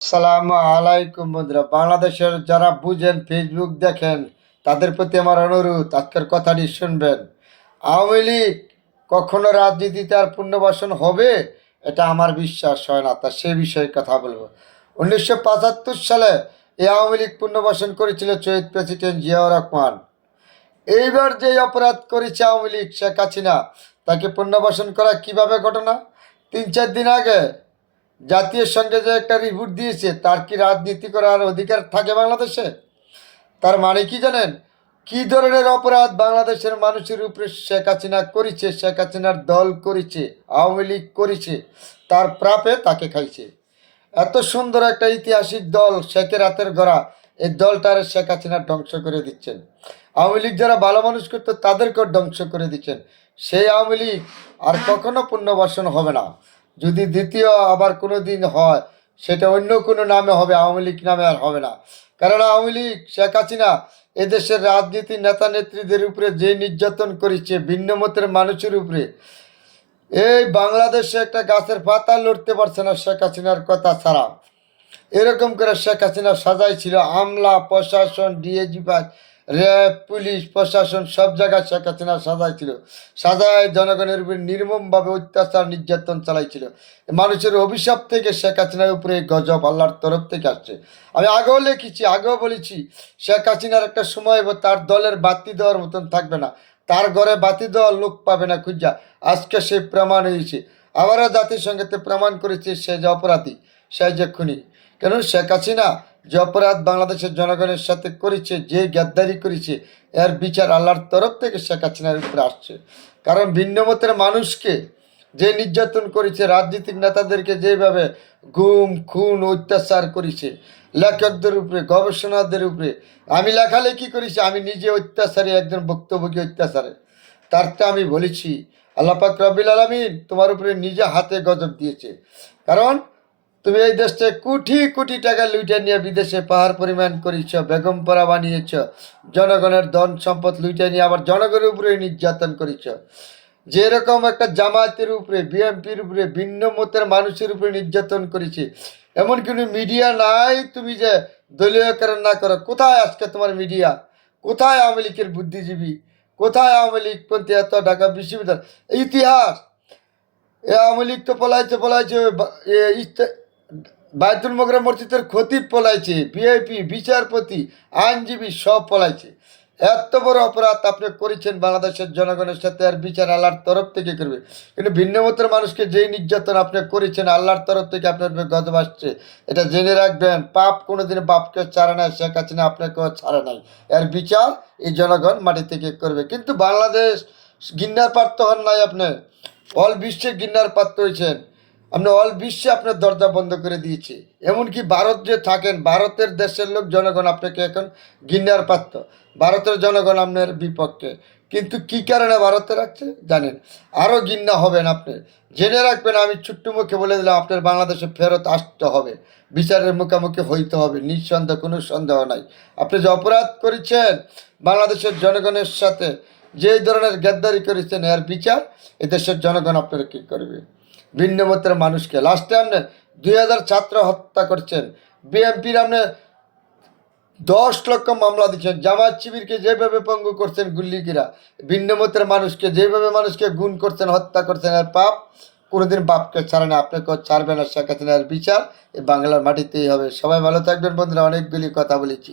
সালামু আলাইকুম বন্ধুরা, বাংলাদেশের যারা বুঝেন, ফেসবুক দেখেন, তাদের প্রতি আমার অনুরোধ, আজকের কথাটি শুনবেন। আওয়ামী লীগ কখনো রাজনীতিতে আর পুনর্বাসন হবে, এটা আমার বিশ্বাস হয় না। তা সে বিষয়ে কথা বলবো। 1975 সালে এই আওয়ামী লীগ পুনর্বাসন করেছিল শহীদ প্রেসিডেন্ট জিয়াউর রহমান। এইবার যে অপরাধ করেছে আওয়ামী লীগ, শেখ হাসিনা, তাকে পুনর্বাসন করা কিভাবে ঘটনা? 3-4 দিন আগে জাতীয় সঙ্গে যে একটা রিপোর্ট দিয়েছে, তার কি রাজনীতি করার অধিকার থাকে বাংলাদেশে? তার মানে কি জানেন? কি ধরনের অপরাধ বাংলাদেশের মানুষের উপরে শেখ হাসিনা করেছে, শেখ হাসিনার দল করেছে, আওয়ামী লীগ করেছে, তার প্রাপে তাকে খাইছে। এত সুন্দর একটা ঐতিহাসিক দল, শেখের হাতের গড়া, এই দলটার শেখ হাসিনা ধ্বংস করে দিচ্ছেন। আওয়ামী লীগ যারা ভালো মানুষ করতো তাদেরকেও ধ্বংস করে দিচ্ছেন। সেই আওয়ামী লীগ আর কখনো পুনর্বাসন হবে না। যদি দ্বিতীয় আবার কোনো দিন হয়, সেটা অন্য কোনো নামে হবে, আওয়ামী লীগ নামে আর হবে না। কারণ আওয়ামী লীগ, শেখ হাসিনা এদেশের রাজনীতির নেতা নেত্রীদের উপরে যে নির্যাতন করেছে, ভিন্ন মতের মানুষের উপরে, এই বাংলাদেশে একটা গাছের পাতা লড়তে পারছে না শেখ হাসিনার কথা ছাড়া। এরকম করে শেখ হাসিনা সাজাই ছিল, আমলা প্রশাসন, ডিএজি, র্যাব, পুলিশ প্রশাসন, সব জায়গায় শেখ হাসিনা সাজাই ছিল। সাজায় জনগণের উপর নির্মমভাবে অত্যাচার নির্যাতন চালাইছিল। মানুষের অভিশাপ থেকে শেখ হাসিনার উপরে গজব আল্লাহর তরফ থেকে আসছে। আমি আগেও লিখেছি, আগেও বলেছি, শেখ হাসিনার একটা সময় তার দলের বাতি দেওয়ার মতন থাকবে না। তার ঘরে বাতি দেওয়ার লোক পাবে না খুঁজা। আজকে সে প্রমাণ হয়েছে। আবারও জাতিসংঘেতে প্রমাণ করেছে সে যে অপরাধী, সে যে খুনি। কেন? শেখ হাসিনা যে অপরাধ বাংলাদেশের জনগণের সাথে করেছে, যে গ্যাদ্দারি করেছে, এর বিচার আল্লাহর তরফ থেকে শেখ হাসিনার উপরে আসছে। কারণ ভিন্ন মতের মানুষকে যে নির্যাতন করেছে, রাজনৈতিক নেতাদেরকে যেভাবে গুম খুন অত্যাচার করেছে, লেখকদের উপরে, গবেষণাদের উপরে। আমি লেখালেখি করেছি, আমি নিজে অত্যাচারী, একজন ভুক্তভোগী অত্যাচারে। তারটা আমি বলেছি, আল্লাহ পাক রব্বুল আলামিন তোমার উপরে নিজে হাতে গজব দিয়েছে। কারণ তুমি এই দেশে কোটি কোটি টাকা লুটে নিয়ে বিদেশে পাহাড় পরিমাণ করেছ, বেগমপাড়া বানিয়েছ, জনগণের ধন সম্পদ লুটে নিয়ে আবার জনগণের উপরে নির্যাতন করেছ। যেরকম একটা জামায়াতের উপরে, বিএনপির উপরে, ভিন্ন মতের মানুষের উপরে নির্যাতন করেছে, এমন কোনো মিডিয়া নাই তুমি যে দলীয়করণ না করো। কোথায় আজকে তোমার মিডিয়া? কোথায় আওয়ামী লীগের বুদ্ধিজীবী? কোথায় আওয়ামী লীগ পন্থী এত ঢাকা বিশ্ববিদ্যালয় ইতিহাস? এ আওয়ামী লীগ তো পলাইছে পলাইছে, বায়তুল মোকরম মসজিদের খতিব পলাইছে, ভিআইপি, বিচারপতি, আইনজীবী সব পলাইছে। এত বড় অপরাধ আপনি করেছেন বাংলাদেশের জনগণের সাথে, আর বিচার আল্লাহর তরফ থেকে করবে। কিন্তু ভিন্ন মতের মানুষকে যেই নির্যাতন আপনি করেছেন, আল্লাহর তরফ থেকে আপনার উপরে গজব আসছে। এটা জেনে রাখবেন, পাপ কোনোদিন বাপকে ছাড়ে না, শেখ হাসিনা আপনাকেও ছাড়ে নাই। এর বিচার এই জনগণ মাটি থেকে করবে। কিন্তু বাংলাদেশ গিন্নার পাত্র হন নাই আপনি, অল বিশ্বে গিন্নার পাত্র হয়েছেন। আপনি অল বিশ্বে আপনার দরজা বন্ধ করে দিয়েছে। এমনকি ভারত যে থাকেন, ভারতের দেশের লোক জনগণ আপনাকে এখন ঘৃণার পাত্র। ভারতের জনগণ আপনার বিপক্ষে। কিন্তু কি কারণে ভারতে রাখছে জানেন? আরও ঘৃণা হবেন আপনি। জেনে রাখবেন, আমি ছোট্ট মুখে বলে দিলাম, আপনার বাংলাদেশে ফেরত আসতে হবে, বিচারের মুখোমুখি হইতে হবে, নিঃসন্দেহ, কোনো সন্দেহ নাই। আপনি যে অপরাধ করেছেন বাংলাদেশের জনগণের সাথে, যেই ধরনের গদ্দারি করেছেন, এর বিচার এদেশের জনগণ আপনারা কী করবে? ভিন্ন মতের মানুষকে লাস্টে আপনি 2000 ছাত্র হত্যা করছেন, বিএনপির আপনি 10 লক্ষ মামলা দিচ্ছেন, জামাত শিবিরকে যেভাবে পঙ্গু করছেন গুল্লিগিরা, ভিন্ন মতের মানুষকে যেভাবে মানুষকে গুণ করছেন, হত্যা করছেন, আর পাপ কোনোদিন বাপকে ছাড়ে না, আপনাকেও ছাড়বে না। শেখ হাসিনার বিচার এই বাংলার মাটিতেই হবে। সবাই ভালো থাকবেন বন্ধুরা, অনেকগুলি কথা বলেছি।